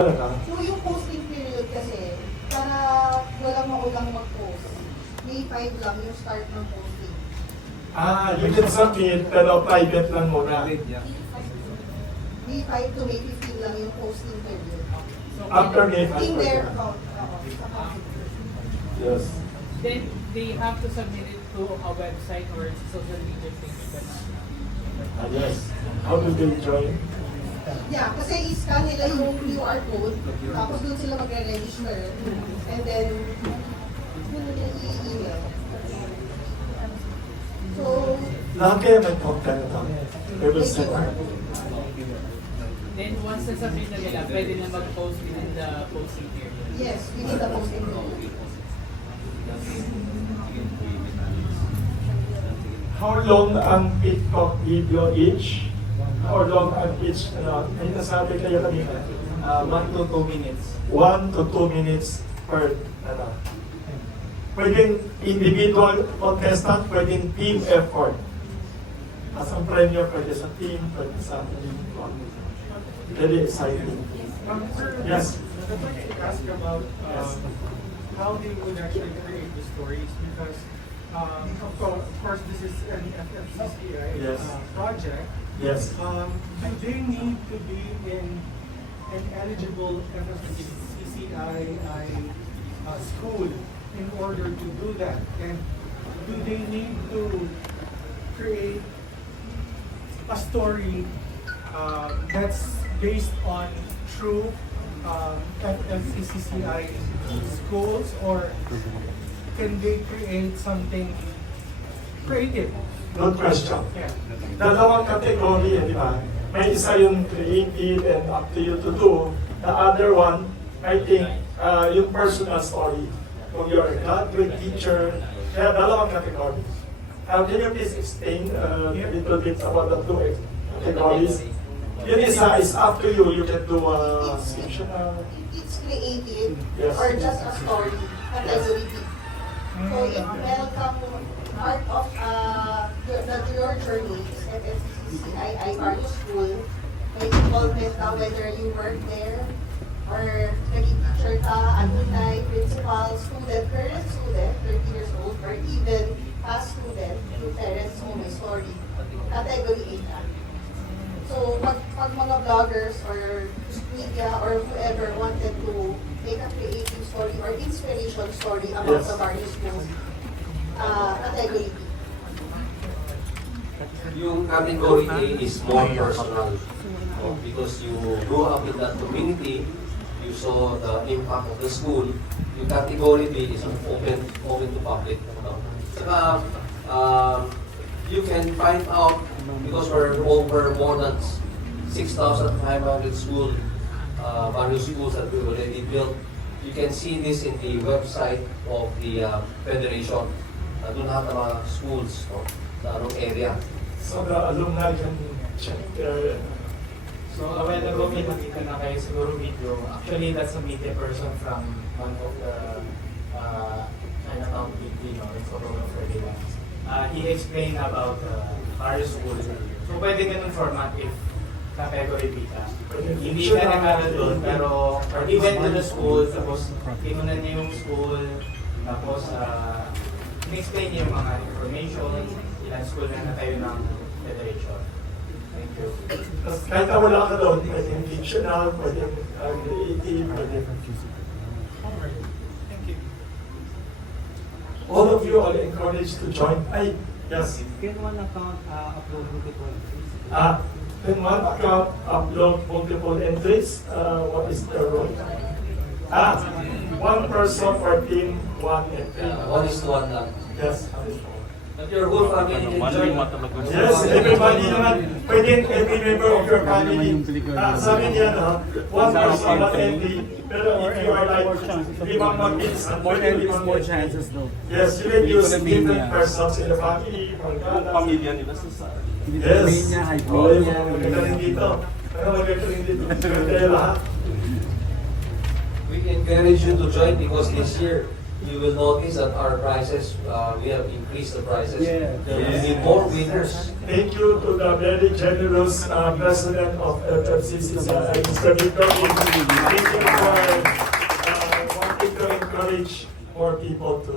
So yung posting period kasi, para walang maulang mag-post, May 5 lang yung start ng posting. You can submit, pero private lang muna. May 5 to May 15 lang yung posting period. After May 5. In their account. Yes. Then they have to submit it to a website or social media page. Yes. How do they join? Yeah, kasi i-scan nila yung QR code, tapos doon sila magre-register, and then i-email. So, Lahat kayo may content na. They will send. Then once na-submit na nila, pwede na mag-post within the posting period. yes, we need the posting period. How long ang TikTok video each? How long ang each? May nasabi kayo kanina? 1 to 2 minutes. 1 to 2 minutes per Pwedeng individual contestant, pwedeng team effort. As ang premyo, pwede sa team, pwede sa individual. Very exciting. Sir, Yes. I'd like to ask about Yes. how they would actually create the stories because, of course, this is an FFCCI Yes. project. Yes. Do they need to be in an eligible FFCCI school in order to do that? And do they need to create a story that's based on true FFCCI schools, or can they create something creative? Good question. Yeah. Dalawang category, di ba? May isa yung creative and up to you to do. The other one, I think, yung personal story. Kung you're a graduate teacher, kaya dalawang category. Can you please explain a little bit about the two categories? Yung isa is up to you. You can do a fictional. It's creative, Yes. or just a story, category B. So it welcome part of your journey is FFCCI Art School. May involvement ka whether you work there or naging teacher ka, alumni, principal, student, current student, 30 years old, or even past student, yung parents mo may story. Category A ka. So pag mga vloggers or media or whoever wanted to make a creative story or inspiration story about Yes. the various schools, category B. Yung category A is more personal because you grew up in that community, you saw the impact of the school. Yung category B is open to public. Saka, you can find out because we're over more than 6,500 schools, various schools that we already built. You can see this in the website of the Federation. Doon lahat ng mga schools sa anong area. So the alumni can check their. So a while ago may nakita na kayo siguro video. Actually, that's a media person from one of the Chinatown Filipino, it's photographer nila. He explained about various schools. So pwede ganun format if category B ka. Hindi ka nag-aral doon, pero he went to the school, tapos tinunan niya yung school, tapos in-explain niya yung mga information, ilang school na natayo ng federation. Thank you. Kahit na wala ka doon, pwedeng fictional, pwedeng creative, pwedeng. Thank you. All of you are encouraged to join. Ay, yes. Can one account upload multiple entries? Can one account upload multiple entries? What is the rule? One person or team, one entry. One is to one lang. Yes. But your whole family can join. Yes, everybody naman. Pwede every member of your family. Sabi niya, no? One person, one entry. Pero if you are like, limang mag-ins, pwede limang More entry. chances though. Yes, you can use different persons in the family. Pamilya nila sa Yes. Mania, high Oh, yung mania. maganda rin dito. Ano maganda rin dito? Maganda lahat. We encourage you to join because this year you will notice that our prices, we have increased the prices. Yeah. There will be more winners. Thank you to the very generous president of FFCCCI, Mr. Victor. Thank you for wanting to encourage more people to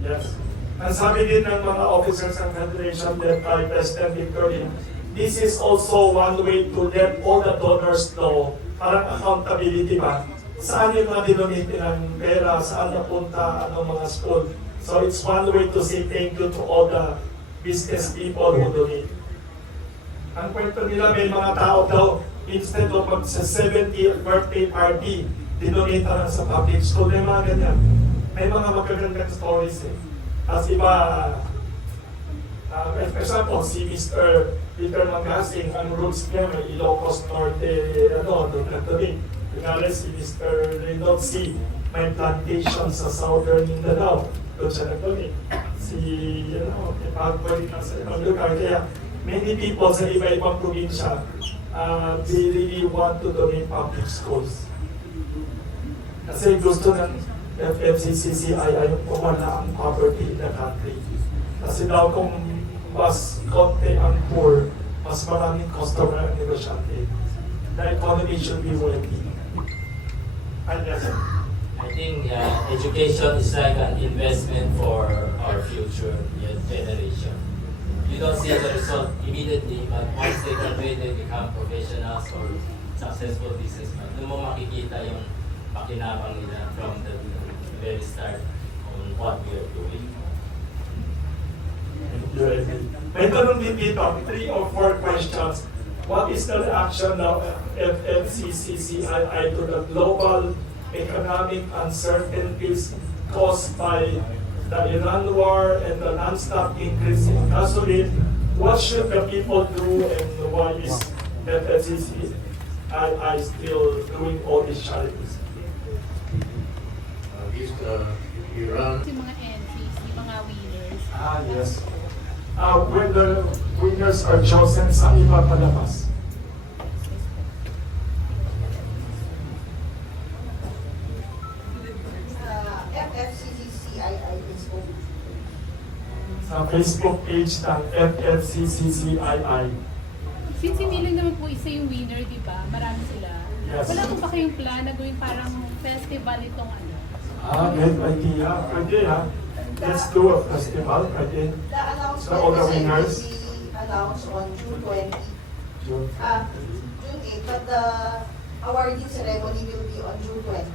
yes. Ang sabi din ng mga officers ng Federation led by President Victorin, this is also one way to let all the donors know, parang accountability ba? Saan yung mga dinonate ng pera, saan napunta, anong mga school. So it's one way to say thank you to all the business people who donate. Ang kwento nila, may mga tao daw, instead of mag-70th birthday party, dinonate na lang sa public school. May mga ganyan. May mga magagandang stories eh. As iba, for example, si Mr. Peter Mangasing, ang roots niya may Ilocos Norte, doon nagtuloy. Kunyari si Mr. Reynold C. may plantation sa Southern Mindanao, doon siya nagtuloy. Si, ipagpalik na sa ibang lugar. Kaya many people sa iba-ibang probinsya, they really want to donate public schools. Kasi gusto ng FFCCCI ay wala ang poverty in the country. Kasi daw kung mas konti ang poor, mas maraming customer ang negosyante. The economy should be wealthy. And yes, I think education is like an investment for our future generation. You don't see the result immediately, but once they graduate, they become professionals or successful businessmen. Doon mo makikita yung pakinabang nila from the very start on what we are doing. may tanong din dito, 3 or 4 questions. What is the reaction of FFCCCI to the global economic uncertainties caused by the Iran war and the non-stop increase in gasoline? What should the people do and why is FFCCI still doing all these charities? Yung Iran. mga entries, yung mga winners. Yes. When the winners are chosen sa iba palabas. FFCCCII Facebook. Sa Facebook page ng FFCCCII. Since hindi lang naman po isa yung winner, di ba? Marami sila. Yes. Wala po ba kayong plan na gawin parang festival itong ano? Great idea. Pwede ha. Let's do a festival. Pwede. The announcement So all the is winners? announced on June 20. June. June 8, but the awarding ceremony will be on June 20.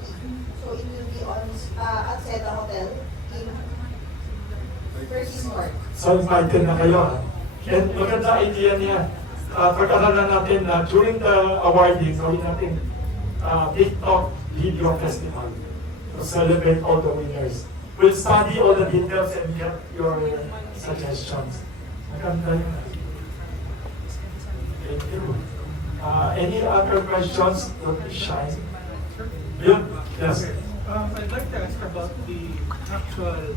So it will be on at Seda Hotel in Perkins Court. So invited na kayo ha. And maganda idea niya. Pag-aralan natin na during the awarding, gawin natin TikTok video festival to celebrate all the winners. We'll study all the details and get your suggestions. Maganda yun. Thank you. Any other questions? Don't be shy. Yun? Yes. I'd like to ask about the actual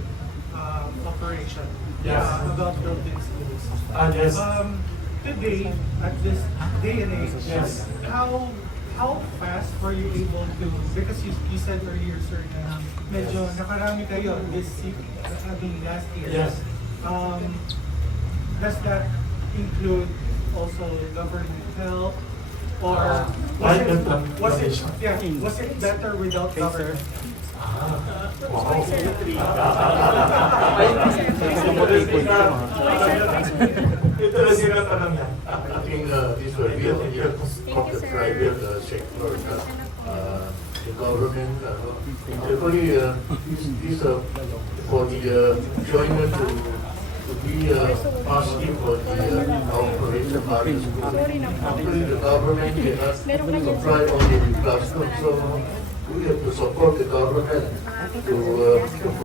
operation. Yes. About building schools. Yes. Today, at this day and age, Yes. how fast were you able to, because you said earlier, sir, na medyo nakarami kayo last year. Yes. Does that include also government help? Or Private was it donation. better without government? Wow. Ito na sila tanong yan. I think these were real ideas of the private sector. The government, actually, these for the joiner to be asking for the operation market school. Actually, the government cannot supply only the classroom, so we have to support the government to